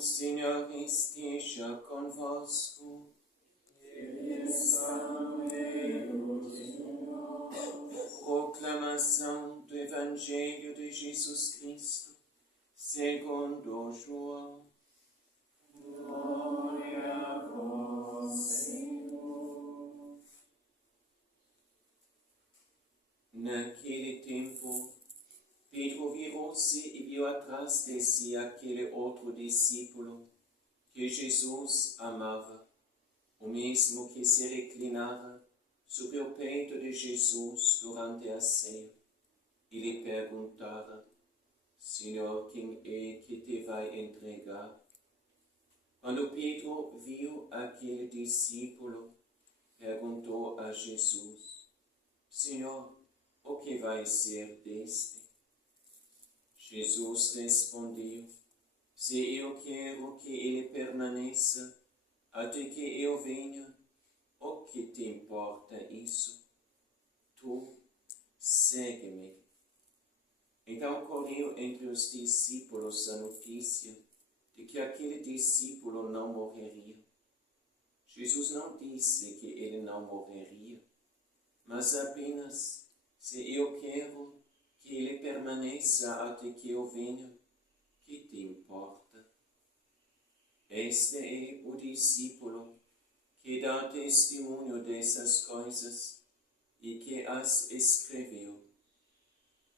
O Senhor esteja convosco. Ele está no meio de nós. Proclamação do Evangelho de Jesus Cristo, segundo João. Glória a vós, Senhor. Naquele tempo, Pedro virou-se e viu atrás de si aquele outro discípulo que Jesus amava, o mesmo que se reclinava sobre o peito de Jesus durante a ceia, e lhe perguntava: Senhor, quem é que te vai entregar? Quando Pedro viu aquele discípulo, perguntou a Jesus: Senhor, o que vai ser deste? Jesus respondeu: Se eu quero que ele permaneça até que eu venha, o que te importa isso? Tu segue-me. Então correu entre os discípulos a notícia de que aquele discípulo não morreria. Jesus não disse que ele não morreria, mas apenas: se eu quero que ele permaneça até que eu venha, que te importa? Este é o discípulo que dá testemunho dessas coisas e que as escreveu.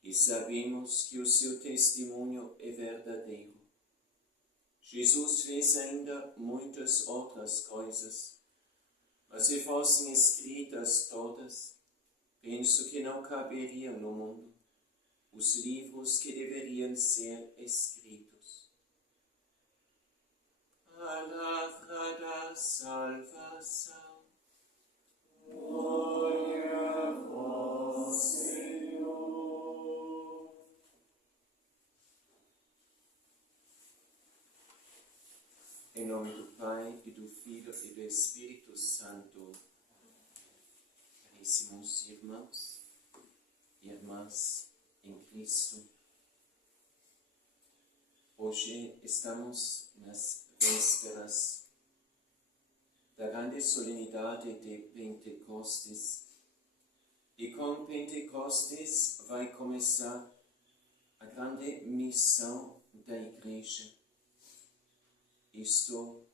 E sabemos que o seu testemunho é verdadeiro. Jesus fez ainda muitas outras coisas, mas se fossem escritas todas, penso que não caberiam no mundo os livros que deveriam ser escritos. Palavra da salvação. Glória a vós, Senhor. Em nome do Pai, e do Filho e do Espírito Santo. Caríssimos irmãos e irmãs em Cristo, hoje estamos nas vésperas da grande solenidade de Pentecostes, e com Pentecostes vai começar a grande missão da Igreja. Isto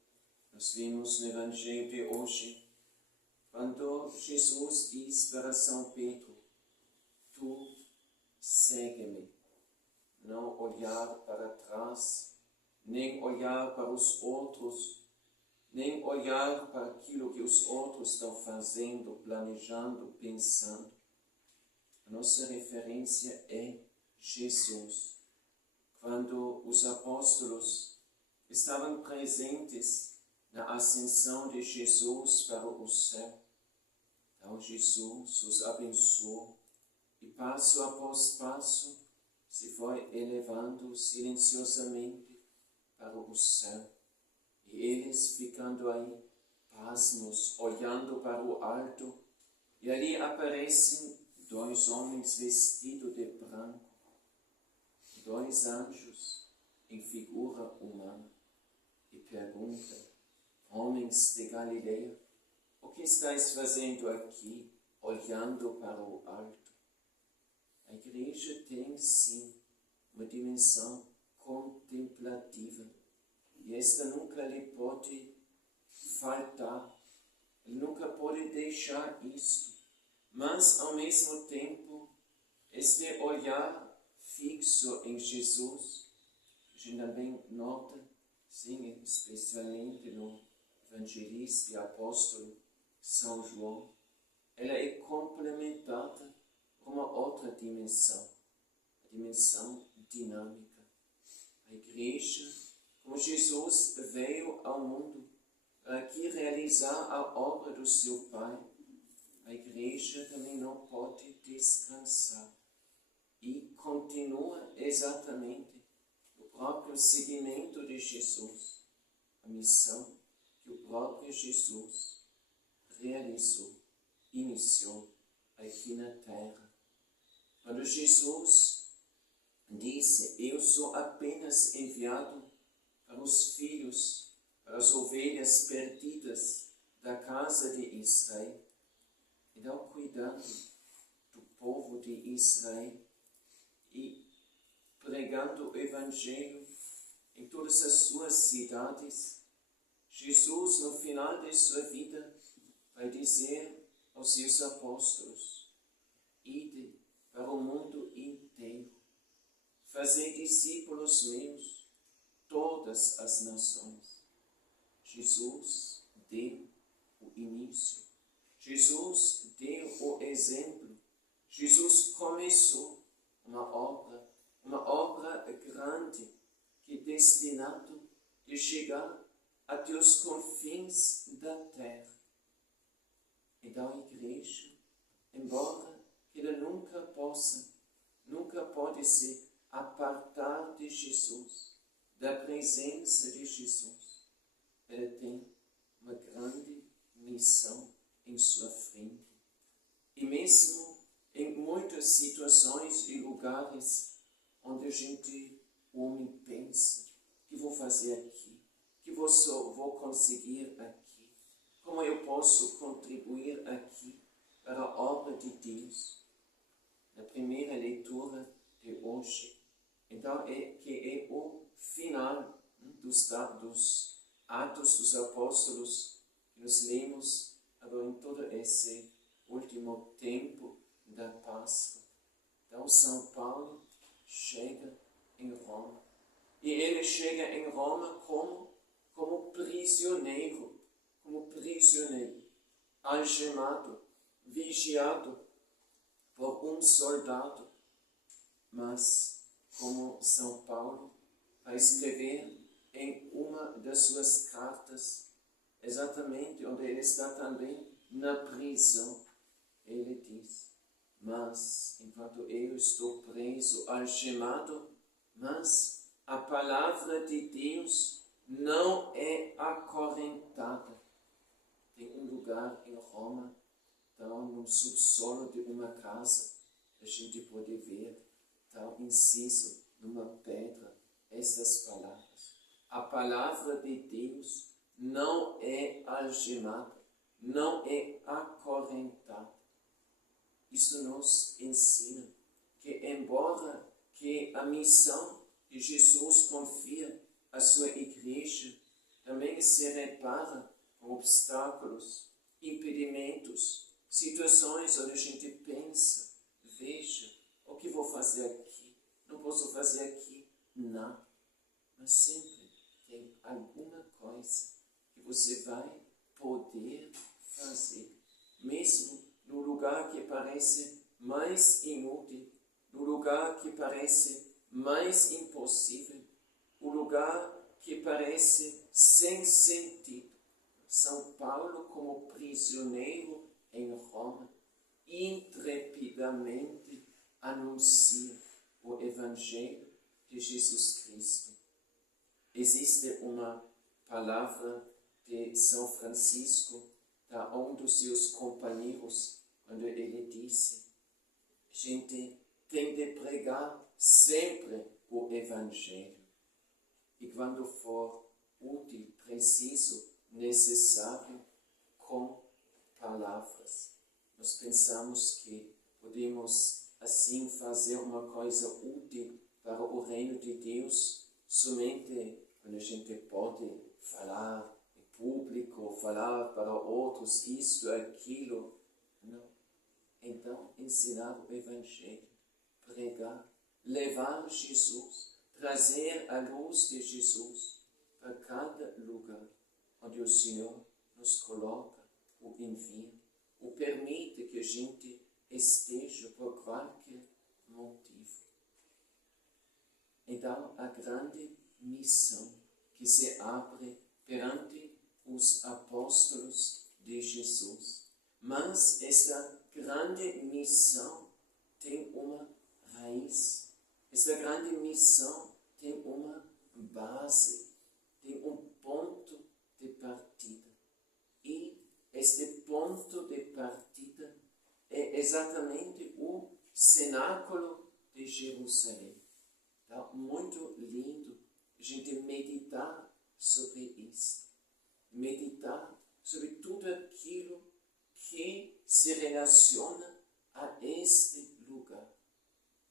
nós vemos no Evangelho de hoje, quando Jesus diz para São Pedro: Tu segue-me. Não olhar para trás, nem olhar para os outros, nem olhar para aquilo que os outros estão fazendo, planejando, pensando. A nossa referência é Jesus. Quando os apóstolos estavam presentes na ascensão de Jesus para o céu, então Jesus os abençoou e passo após passo se foi elevando silenciosamente para o céu. E eles ficando aí, pasmos, olhando para o alto, e ali aparecem dois homens vestidos de branco, dois anjos em figura humana, e perguntam: homens de Galileia, o que estáis fazendo aqui, olhando para o alto? A Igreja tem, sim, uma dimensão contemplativa, e esta nunca lhe pode faltar, ele nunca pode deixar isto, mas, ao mesmo tempo, este olhar fixo em Jesus, a gente também nota, sim, especialmente no evangelista e apóstolo São João, ela é complementada por uma outra dimensão, a dimensão dinâmica. A Igreja, como Jesus veio ao mundo para aqui realizar a obra do seu Pai, a Igreja também não pode descansar e continua exatamente o próprio seguimento de Jesus, a missão que o próprio Jesus realizou, iniciou aqui na terra. Quando Jesus disse: eu sou apenas enviado para os filhos, para as ovelhas perdidas da casa de Israel. Então, cuidando do povo de Israel e pregando o Evangelho em todas as suas cidades, Jesus, no final de sua vida, vai dizer aos seus apóstolos: ide para o mundo inteiro, fazei discípulos meus, todas as nações. Jesus deu o início, Jesus deu o exemplo, Jesus começou uma obra grande, que é destinado a chegar até os confins da terra. Então a igreja, embora que ela nunca pode se apartar de Jesus, da presença de Jesus, ela tem uma grande missão em sua frente. E mesmo em muitas situações e lugares onde a gente, o homem, pensa: o que vou fazer aqui? O que vou conseguir aqui? Como eu posso contribuir aqui para a obra de Deus? Na primeira leitura de hoje, então, que é o final dos Atos dos Apóstolos, que nós lemos agora em todo esse último tempo da Páscoa. Então, São Paulo chega em Roma. E ele chega em Roma como prisioneiro, algemado, vigiado por um soldado. Mas, como São Paulo vai escrever em uma das suas cartas, exatamente onde ele está também na prisão, ele diz: mas, enquanto eu estou preso, algemado, mas a palavra de Deus não é acorrentada. Tem um lugar em Roma, então, no subsolo de uma casa, a gente pode ver, tal inciso numa pedra, essas palavras: a palavra de Deus não é algemada, não é acorrentada. Isso nos ensina que, embora que a missão que Jesus confia à sua igreja também se repara com obstáculos, impedimentos, situações onde a gente pensa: veja, o que vou fazer aqui? Não posso fazer aqui nada. Mas sempre tem alguma coisa que você vai poder fazer, mesmo no lugar que parece mais inútil, no lugar que parece mais impossível, o lugar que parece sem sentido. São Paulo, como prisioneiro em Roma, intrepidamente anuncia o Evangelho de Jesus Cristo. Existe uma palavra de São Francisco, da um dos seus companheiros, quando ele disse: a gente tem de pregar sempre o Evangelho. E quando for útil, preciso, necessário, com palavras. Nós pensamos que podemos assim fazer uma coisa útil para o reino de Deus somente quando a gente pode falar em público, falar para outros isto, aquilo. Não. Então, ensinar o Evangelho, pregar, levar Jesus, trazer a luz de Jesus para cada lugar onde o Senhor nos coloca, o envia, o permite que a gente esteja por qualquer motivo. Então, a grande missão que se abre perante os apóstolos de Jesus. Mas esta grande missão tem uma raiz. Esta grande missão tem uma base, tem um ponto de partida. E este ponto de partida é exatamente o cenáculo de Jerusalém. Tá? Muito lindo a gente meditar sobre isso. Meditar sobre tudo aquilo que se relaciona a este lugar.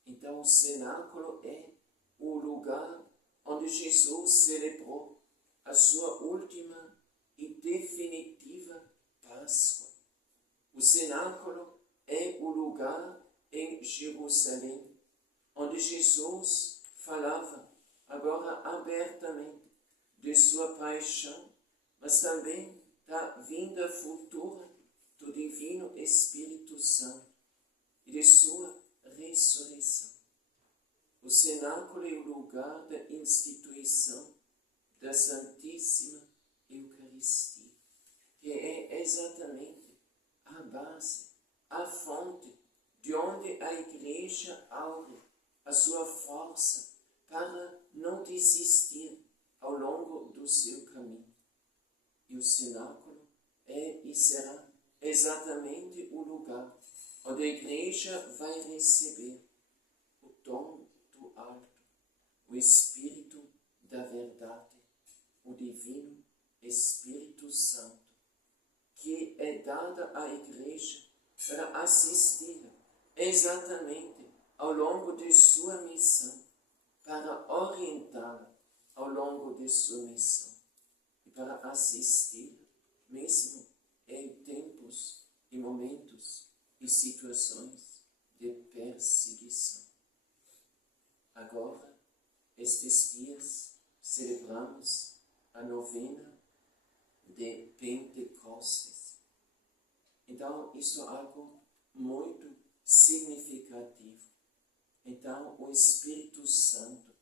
Então, o cenáculo é o lugar onde Jesus celebrou a sua última e definitiva Páscoa. O cenáculo é o lugar em Jerusalém onde Jesus falava agora abertamente de sua paixão, mas também da vinda futura do Divino Espírito Santo e de sua ressurreição. O cenáculo é o lugar da instituição da Santíssima Eucaristia, que é exatamente a base, a fonte de onde a Igreja aure a sua força para não desistir ao longo do seu caminho. E o cenáculo é e será exatamente o lugar onde a Igreja vai receber o dom do alto, o Espírito da verdade, o Divino Espírito Santo, que é dada à Igreja para assistir exatamente ao longo de sua missão, para orientá-la ao longo de sua missão e para assistir mesmo em tempos e momentos e situações de perseguição. Agora, estes dias, celebramos a novena de Pentecostes. Então, isso é algo muito significativo. Então, o Espírito Santo,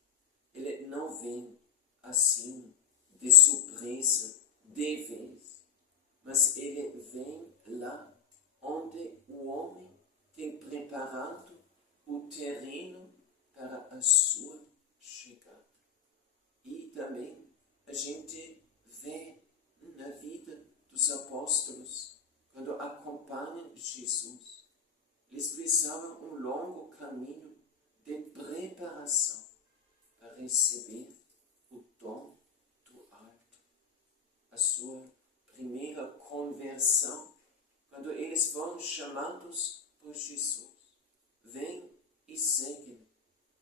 ele não vem assim, de surpresa, de vez, mas ele vem lá onde o homem tem preparado o terreno para a sua chegada. E também a gente vê na vida dos apóstolos, quando acompanham Jesus, eles precisavam um longo caminho de preparação para receber o dom do alto. A sua primeira conversão, quando eles foram chamados por Jesus. Vem e segue-me.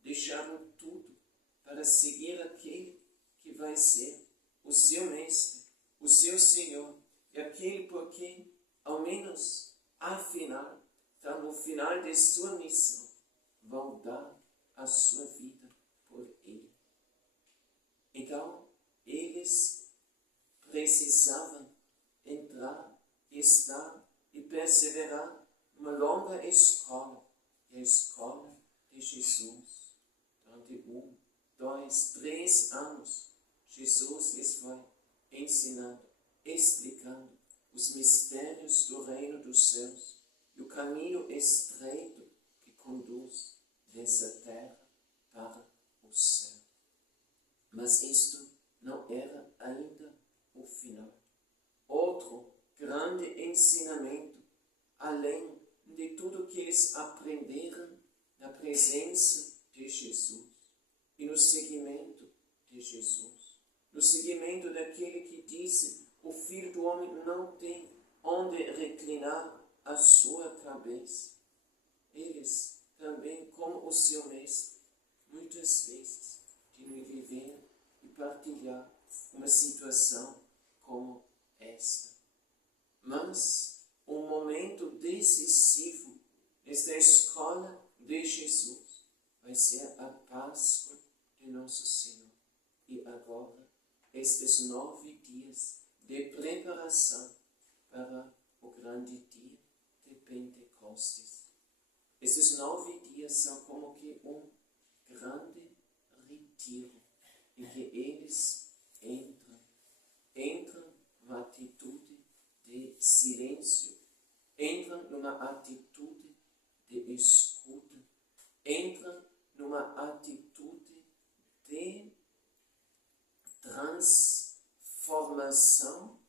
Deixaram tudo para seguir aquele que vai ser o seu mestre, o seu Senhor, e aquele por quem, ao menos, afinal, está no final de sua missão, vão dar a sua vida por ele. Então, eles precisavam entrar, estar e perseverar numa longa escola, que é a escola de Jesus. Durante 1, 2, 3 anos, Jesus lhes foi ensinando, explicando os mistérios do reino dos céus e o caminho estreito que conduz dessa terra para o céu. Mas isto não era ainda o final. Outro grande ensinamento, além de tudo que eles aprenderam na presença de Jesus e no seguimento de Jesus, no seguimento daquele que disse: o Filho do Homem não tem onde reclinar a sua cabeça. Eles também, como o seu mestre, muitas vezes tinham que viver e partilhar uma situação como esta. Mas um momento decisivo nesta escola de Jesus vai ser a Páscoa de Nosso Senhor. E agora, estes 9 dias de preparação para o grande dia de Pentecostes. Esses 9 dias são como que um grande retiro em que eles entram numa atitude de silêncio, entram numa atitude de escuta, entram numa atitude de transformação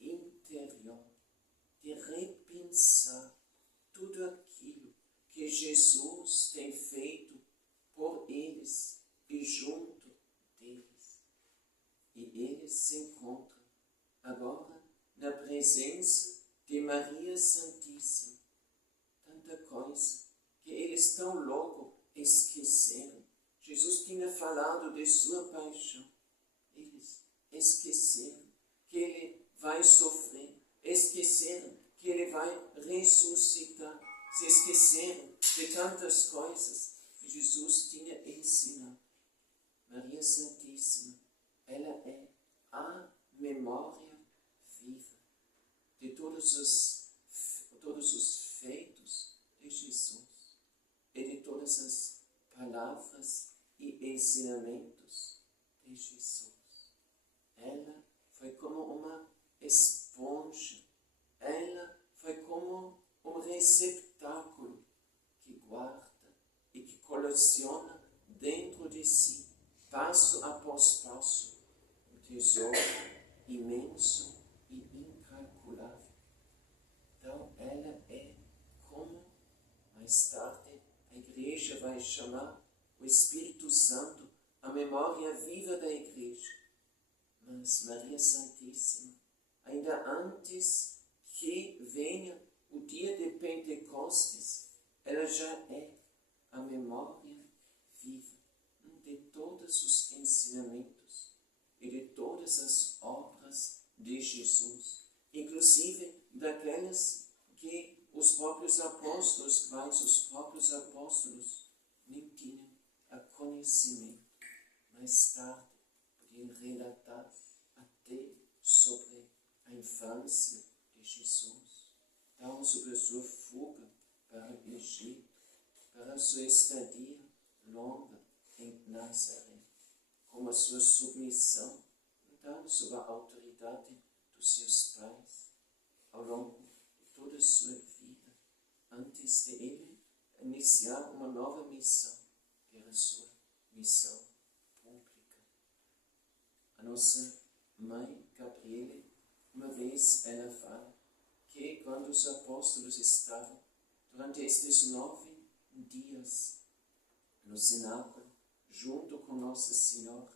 interior, de repensar tudo aquilo que Jesus tem feito por eles e junto deles. presença de Maria Santíssima. Tanta coisa que eles tão logo esqueceram. Jesus tinha falado de sua paixão. Eles esqueceram que ele vai sofrer, esqueceram que ele vai ressuscitar, se esqueceram de tantas coisas que Jesus tinha ensinado. Maria Santíssima, ela é a memória viva de todos os feitos de Jesus e de todas as palavras e ensinamentos de Jesus. Ela foi como uma esponja, ela foi como um receptáculo que guarda e que coleciona dentro de si, passo após passo, um tesouro imenso e incalculável. Então, ela é como, mais tarde, a Igreja vai chamar o Espírito Santo a memória viva da Igreja. Mas Maria Santíssima, ainda antes que venha o dia de Pentecostes, ela já é a memória viva de todos os ensinamentos e de todas as obras de Jesus, inclusive daquelas que os próprios apóstolos, mas os próprios apóstolos nem tinham a conhecimento. Mais tarde, podiam relatar até sobre a infância de Jesus, então sobre a sua fuga para o Egito, para a sua estadia longa em Nazaré, como a sua submissão, então, sob a autoridade dos seus pais, ao longo de toda a sua vida, antes de ele iniciar uma nova missão, que era a sua missão pública. A nossa mãe, Gabriele, uma vez ela fala que quando os apóstolos estavam durante estes 9 dias no cenáculo, junto com Nossa Senhora,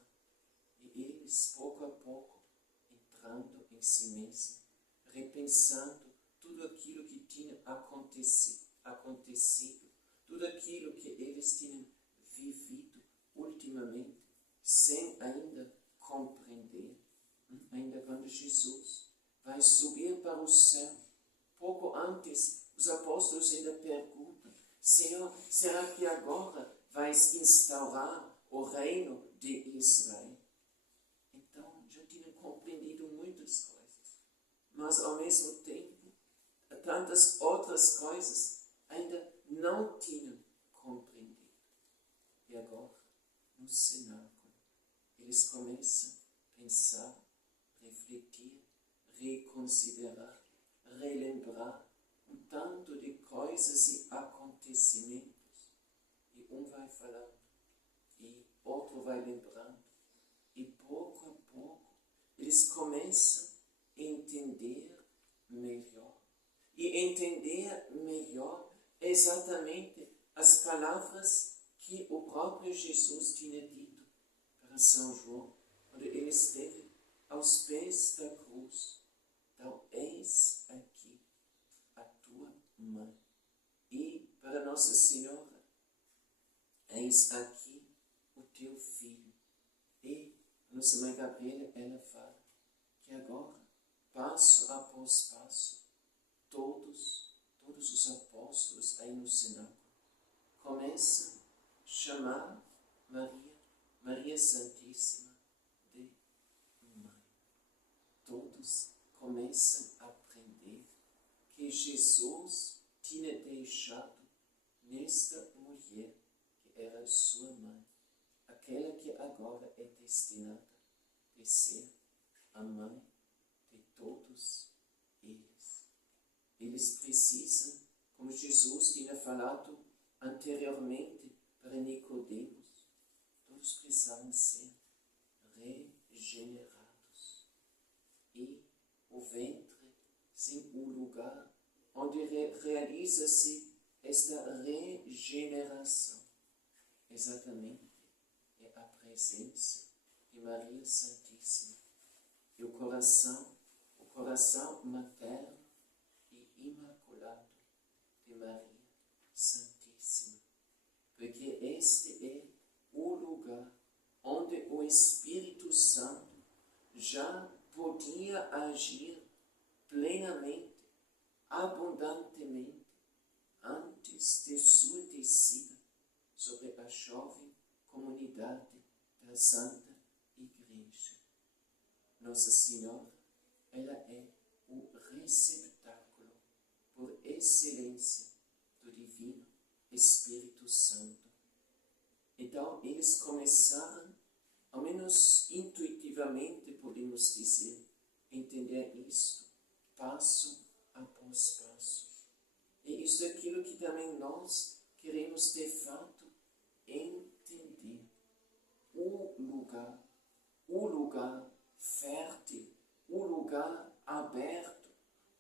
e eles, pouco a pouco, entrando em si mesmos, repensando tudo aquilo que tinha acontecido, tudo aquilo que eles tinham vivido ultimamente, sem ainda compreender. Ainda quando Jesus vai subir para o céu, pouco antes, os apóstolos ainda perguntam: Senhor, será que agora vais instaurar o reino de Israel? Então, já tinham compreendido muitas coisas, mas ao mesmo tempo, tantas outras coisas ainda não tinham compreendido. E agora, no cenáculo, eles começam a pensar, refletir, reconsiderar, relembrar um tanto de coisas e acontecimentos. E um vai falando, e outro vai lembrando, e pouco a pouco eles começam a entender melhor. E entender melhor exatamente as palavras que o próprio Jesus tinha dito para São João, quando ele esteve aos pés da cruz. Então, eis aqui a tua mãe. E para Nossa Senhora, eis aqui o teu filho. E a nossa mãe Gabriela, ela fala que agora, passo após passo, todos os apóstolos aí no cenáculo começam a chamar Maria Santíssima de mãe. Todos começam a aprender que Jesus tinha deixado nesta mulher, que era sua mãe, aquela que agora é destinada a ser a mãe de todos eles. Eles precisam, como Jesus tinha falado anteriormente para Nicodemos, todos precisavam ser regenerados. E o ventre, sim, o lugar onde realiza-se esta regeneração, exatamente é a presença de Maria Santíssima. E o coração coração materno e imaculado de Maria Santíssima, porque este é o lugar onde o Espírito Santo já podia agir plenamente, abundantemente, antes de sua descida sobre a jovem comunidade da Santa Igreja. Nossa Senhora, ela é o receptáculo por excelência do Divino Espírito Santo. Então, eles começaram, ao menos intuitivamente podemos dizer, entender isto, passo após passo. E isso é aquilo que também nós queremos de fato entender. O lugar fértil, o lugar aberto,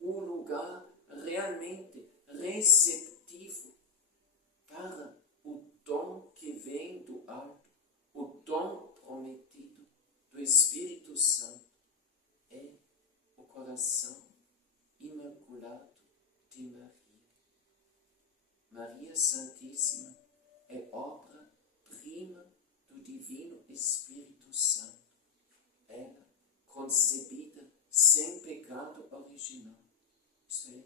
o lugar realmente receptivo para o dom que vem do alto, o dom prometido do Espírito Santo, é o coração imaculado de Maria. Maria Santíssima é obra-prima do Divino Espírito Santo. Ela, concebida sem pecado original. Isto é,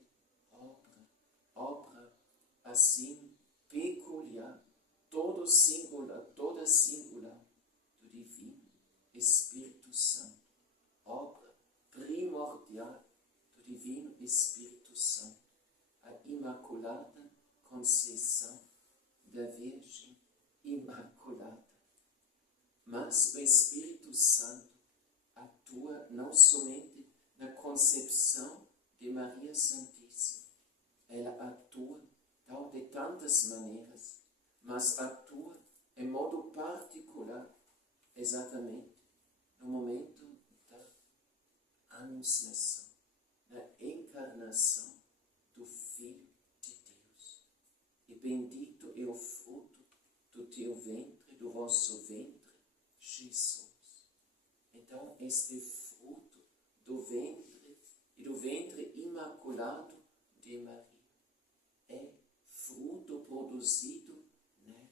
obra assim peculiar, toda singular do Divino Espírito Santo. Obra primordial do Divino Espírito Santo. A Imaculada Conceição da Virgem Imaculada. Mas o Espírito Santo atua não somente na concepção de Maria Santíssima. Ela atua de tantas maneiras, mas atua em modo particular, exatamente no momento da anunciação, da encarnação do Filho de Deus. E bendito é o fruto do teu ventre, do vosso ventre, Jesus. Então, este fruto do ventre e do ventre imaculado de Maria é fruto produzido nela,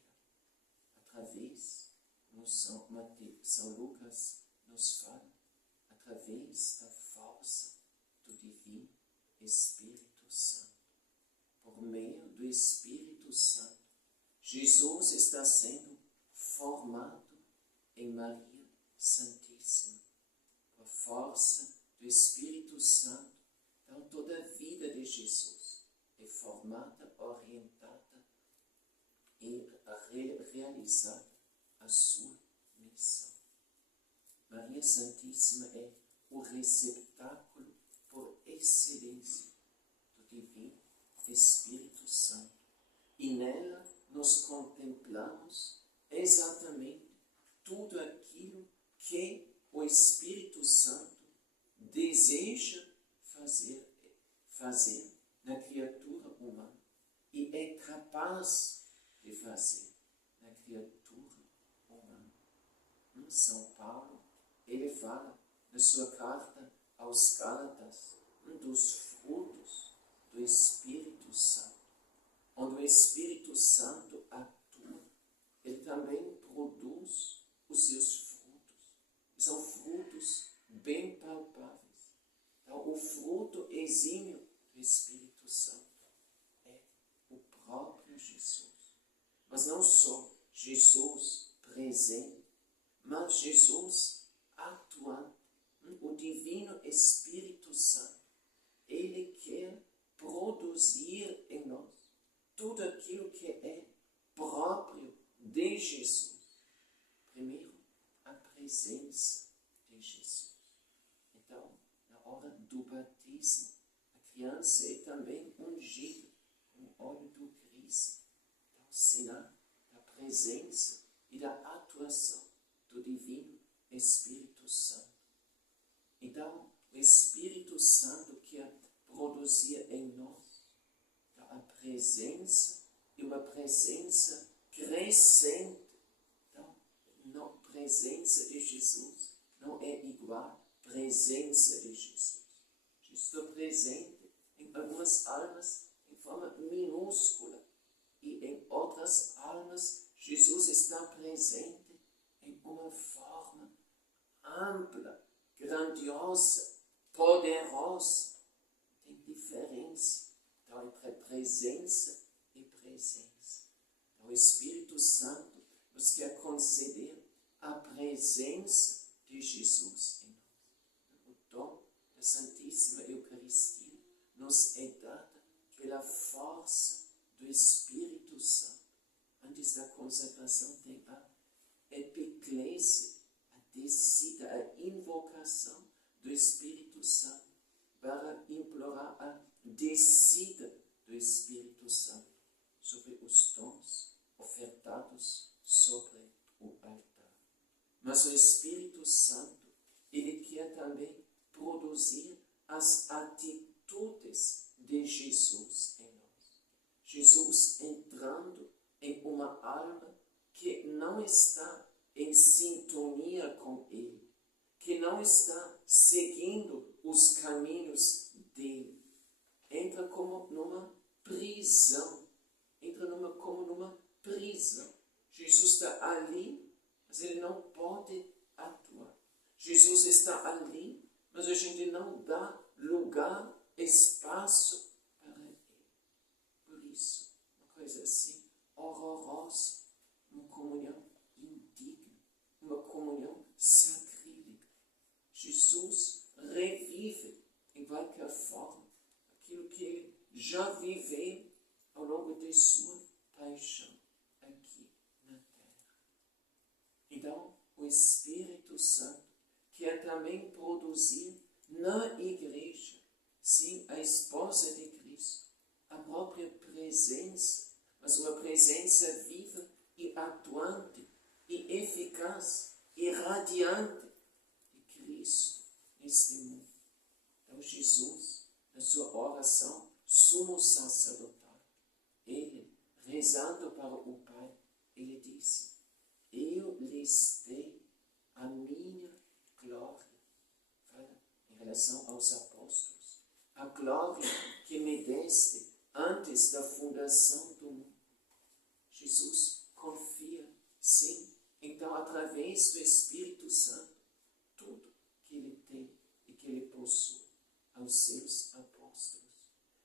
através, como São Lucas nos fala, através da força do Divino Espírito Santo. Por meio do Espírito Santo, Jesus está sendo formado em Maria Santíssima. Com a força do Espírito Santo, então toda a vida de Jesus é formada, orientada e realizada a sua missão. Maria Santíssima é o receptáculo por excelência do Divino Espírito Santo. E nela nós contemplamos exatamente tudo aquilo que o Espírito Santo deseja fazer na criatura humana e é capaz de fazer na criatura humana. São Paulo, ele fala na sua carta aos Gálatas dos frutos do Espírito Santo. Onde o Espírito Santo atua, ele também produz os seus frutos. São frutos bem palpáveis. Então, o fruto exímio do Espírito Santo é o próprio Jesus. Mas não só Jesus presente, mas Jesus atuante. O Divino Espírito Santo, ele quer produzir em nós tudo aquilo que é próprio de Jesus. Primeiro, a presença de Jesus. Então, na hora do batismo, a criança é também ungida com o óleo do Cristo. Então, sinal da presença e da atuação do Divino Espírito Santo. Então, o Espírito Santo quer produzir em nós a presença e uma presença crescente. Então, não, presença de Jesus não é igual à presença de Jesus. Jesus está presente em algumas almas em forma minúscula e em outras almas Jesus está presente em uma forma ampla, grandiosa, poderosa. Tem diferença então, entre presença e presença. Então, o Espírito Santo nos quer conceder a presença de Jesus em nós. O dom da Santíssima Eucaristia nos é dada pela força do Espírito Santo. Antes da consagração tem a epiclésia, a descida, a invocação do Espírito Santo para implorar a descida do Espírito Santo sobre os dons ofertados sobre o altar. Mas o Espírito Santo, ele quer também produzir as atitudes de Jesus em nós. Jesus entrando em uma alma que não está em sintonia com ele, que não está seguindo os caminhos dele. Entra como numa prisão. Como numa prisão. Jesus está ali, mas ele não pode atuar. Jesus está ali, mas a gente não dá lugar, espaço para ele. Por isso, uma coisa assim, horrorosa, uma comunhão indigna, uma comunhão sacrílega. Jesus revive, em qualquer forma, aquilo que ele já viveu ao longo de sua paixão aqui na terra. Então, o Espírito Santo quer também produzir na igreja, sim, a esposa de Cristo, a própria presença, mas uma presença viva e atuante e eficaz e radiante de Cristo neste mundo. Então, Jesus, na sua oração sumo sacerdotal, ele, rezando para o Pai, ele disse: eu lhes dei a minha glória. Fala em relação aos apóstolos. A glória que me deste antes da fundação do mundo. Jesus confia, sim, então através do Espírito Santo, tudo que ele tem e que ele possui aos seus apóstolos.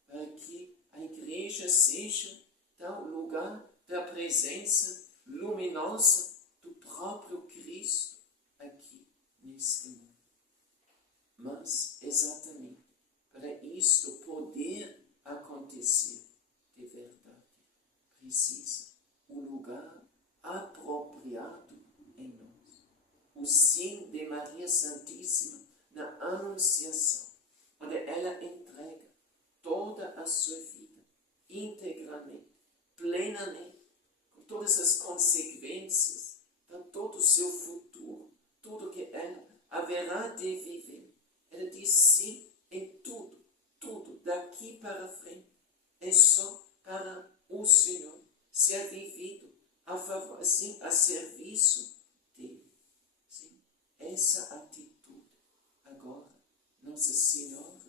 Para que a igreja seja tal lugar da presença luminosa do próprio Cristo aqui neste mundo. Mas, exatamente, para isto poder acontecer de verdade, precisa o lugar apropriado em nós. O sim de Maria Santíssima na Anunciação, onde ela entrega toda a sua vida, integralmente, plenamente, com todas as consequências, para todo o seu futuro, tudo que ela haverá de viver. Ela diz sim em tudo, tudo, daqui para frente, é só para o Senhor ser vivido a favor, assim, a serviço dele. Sim, essa atitude. Agora, Nossa Senhora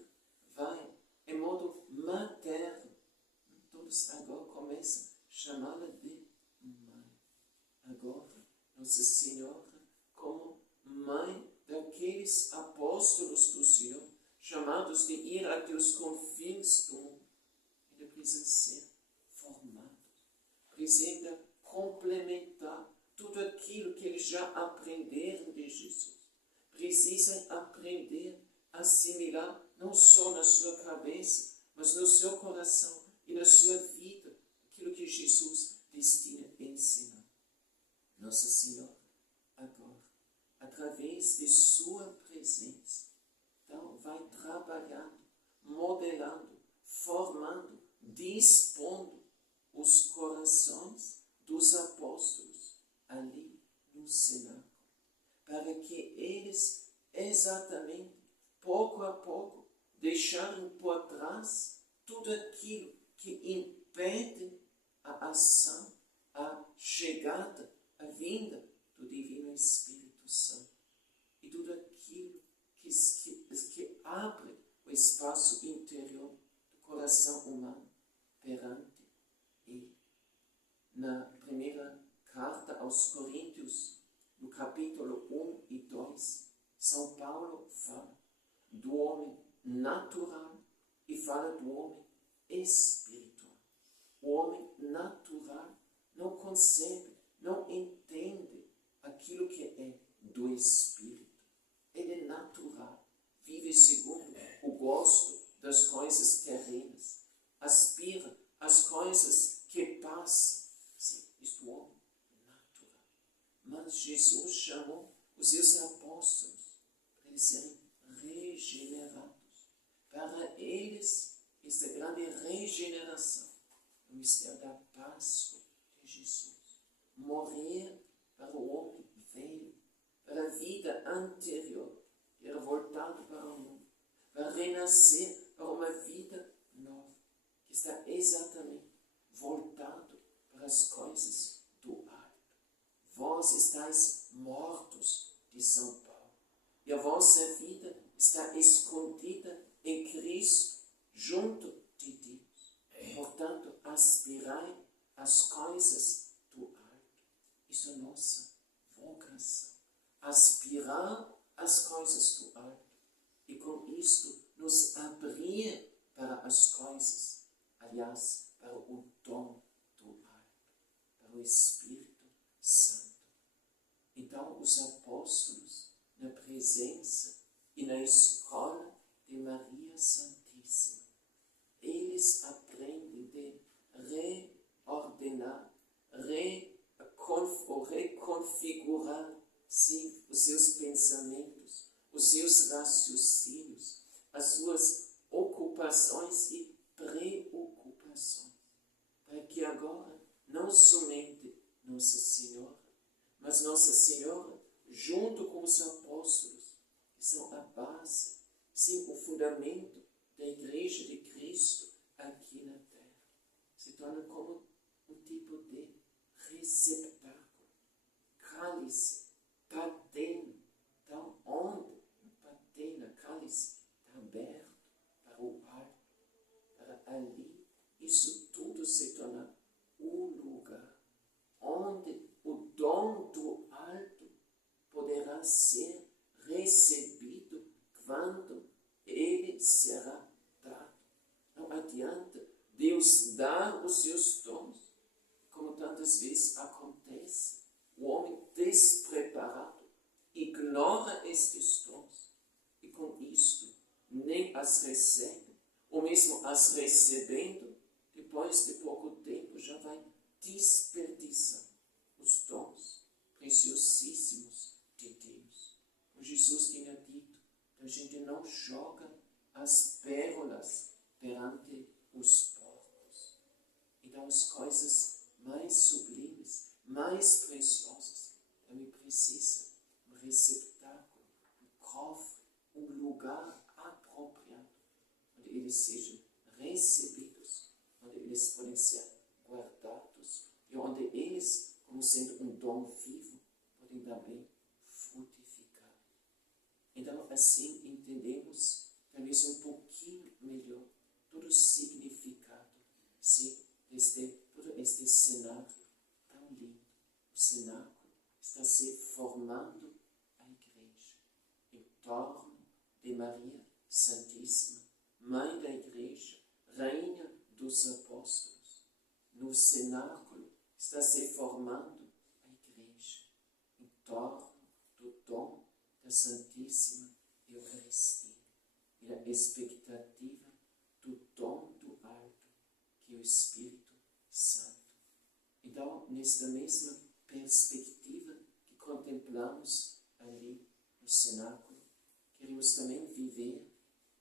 vai, em modo materno, todos agora começam a chamá-la de mãe. Agora, Nossa Senhora, como mãe daqueles apóstolos do Senhor, chamados de ir até os confins do mundo, ainda precisam ser formados, precisam complementar tudo aquilo que eles já aprenderam de Jesus. Precisam aprender, assimilar, não só na sua cabeça, mas no seu coração e na sua vida, aquilo que Jesus destina a ensinar. Nossa Senhora, agora, através de sua presença, então vai trabalhando, modelando, formando, dispondo os corações dos apóstolos ali no cenáculo, para que eles exatamente, pouco a pouco, deixarem por trás tudo aquilo que impede a ação, a chegada, a vinda do Divino Espírito Santo. E tudo aquilo que abre o espaço aos Coríntios, no capítulo 1 e 2, São Paulo fala do homem natural e fala do homem espiritual. O homem natural não concebe, não entende aquilo que é do Espírito. Ele é natural, vive segundo o gosto das coisas terrenas, aspira às coisas que passam. Sim, isto é o homem natural. Mas Jesus chamou os seus apóstolos para eles serem regenerados. Para eles, esta grande regeneração é o mistério da Páscoa de Jesus. Morrer para o homem velho, para a vida anterior, que era voltado para o mundo, para renascer para uma vida nova, que está exatamente voltado para as coisas do alto. Vós estáis mortos, de São Paulo, e a vossa vida está escondida em Cristo, junto de Deus. Portanto, aspirai às coisas do alto. Isso é nossa vocação. Aspirar às coisas do alto. E com isto nos abrir para as coisas, aliás, para o dom do alto, para o Espírito Santo. Então, os apóstolos, na presença e na escola de Maria Santíssima, eles aprendem de reordenar, reconfigurar, sim, os seus pensamentos, os seus raciocínios, as suas ocupações e preocupações, para que agora, não somente Nossa Senhora, mas Nossa Senhora, junto com os apóstolos, que são a base, sim, o fundamento da Igreja de Cristo aqui na Terra, se torna como um tipo de receptáculo, cálice, patena. Então, onde patena, cálice, está aberto para o alto, para ali, isso tudo se torna o lugar onde o dom do alto poderá ser recebido quando ele será dado. Não adianta Deus dar os seus dons, como tantas vezes acontece. O homem despreparado ignora estes dons e com isto nem as recebe, ou mesmo as recebendo, depois de pouco tempo já vai desperdiçar os dons preciosíssimos de Deus. O Jesus tinha dito que a gente não joga as pérolas perante os porcos. Então as coisas mais sublimes, mais preciosas, também precisam um receptáculo, um cofre, um lugar apropriado, onde eles sejam recebidos, onde eles podem ser guardados e onde eles, como sendo um dom vivo, podem também frutificar. Então, assim entendemos, talvez um pouquinho melhor, todo o significado, sim, todo este cenário tão lindo. O cenáculo está se formando a Igreja em torno de Maria Santíssima, Mãe da Igreja, Rainha dos Apóstolos. No cenáculo está se formando a Igreja em torno do dom da Santíssima Eucaristia e da expectativa do dom do alto, que é o Espírito Santo. Então, nesta mesma perspectiva que contemplamos ali no cenáculo, queremos também viver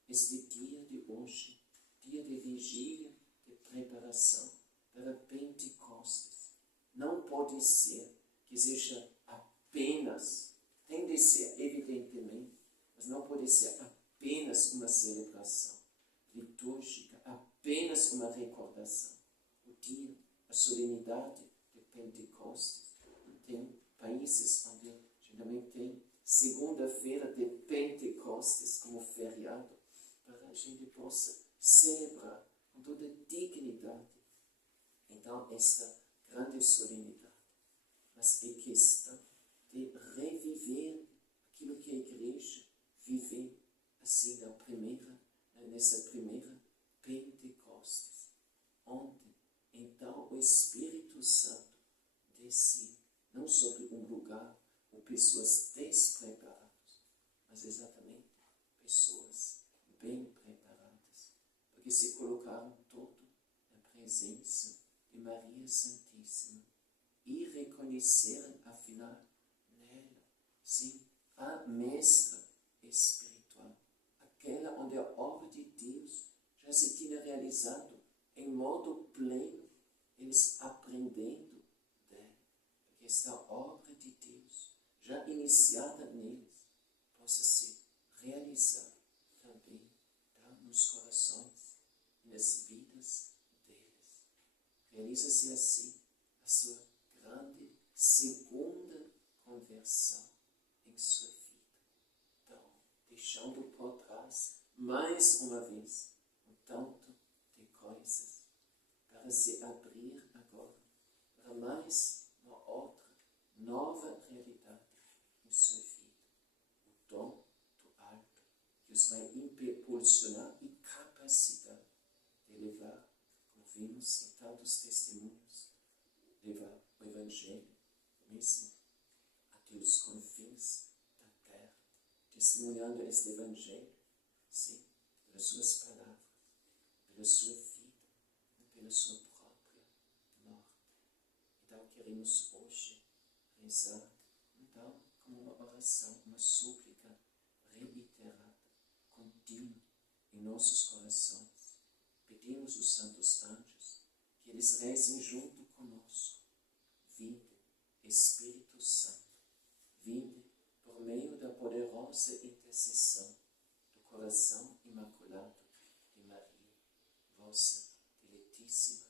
este dia de hoje, dia de vigília, de preparação para Pentecostes. Não pode ser que seja apenas, tem de ser, evidentemente, mas não pode ser apenas uma celebração litúrgica, apenas uma recordação. O dia, a solenidade de Pentecostes, tem países onde a gente também tem segunda-feira de Pentecostes como feriado, para a gente possa celebrar com toda dignidade, então, esta grande solenidade. Mas mas é questão de reviver aquilo que a igreja viveu assim nessa primeira Pentecostes, onde então o Espírito Santo descia, não sobre um lugar ou pessoas despreparadas, mas exatamente pessoas bem preparadas, porque se colocaram todo na presença de Maria Santíssima e reconheceram, afinal, nela, sim, a mestra espiritual, aquela onde a obra de Deus já se tinha realizado em modo pleno, eles aprendendo dela, porque esta obra de Deus, já iniciada neles, possa se realizar também nos corações e nas vidas deles. Realiza-se assim a sua grande segunda conversão em sua vida. Então, deixando por trás, mais uma vez, um tanto de coisas para se abrir agora para mais uma outra nova realidade em sua vida. O dom do alto, que os vai impulsionar e capacitar de levar, como vimos em tantos testemunhos, levar o Evangelho mesmo até os confins da terra, testemunhando este Evangelho, sim, pelas suas palavras, pela sua vida e pela sua própria morte. Então queremos hoje rezar, então, como uma oração, uma súplica reiterada, contínua em nossos corações. Pedimos os santos anjos que eles rezem junto conosco. Vinde, Espírito Santo, vinde por meio da poderosa intercessão do coração imaculado de Maria, vossa diletíssima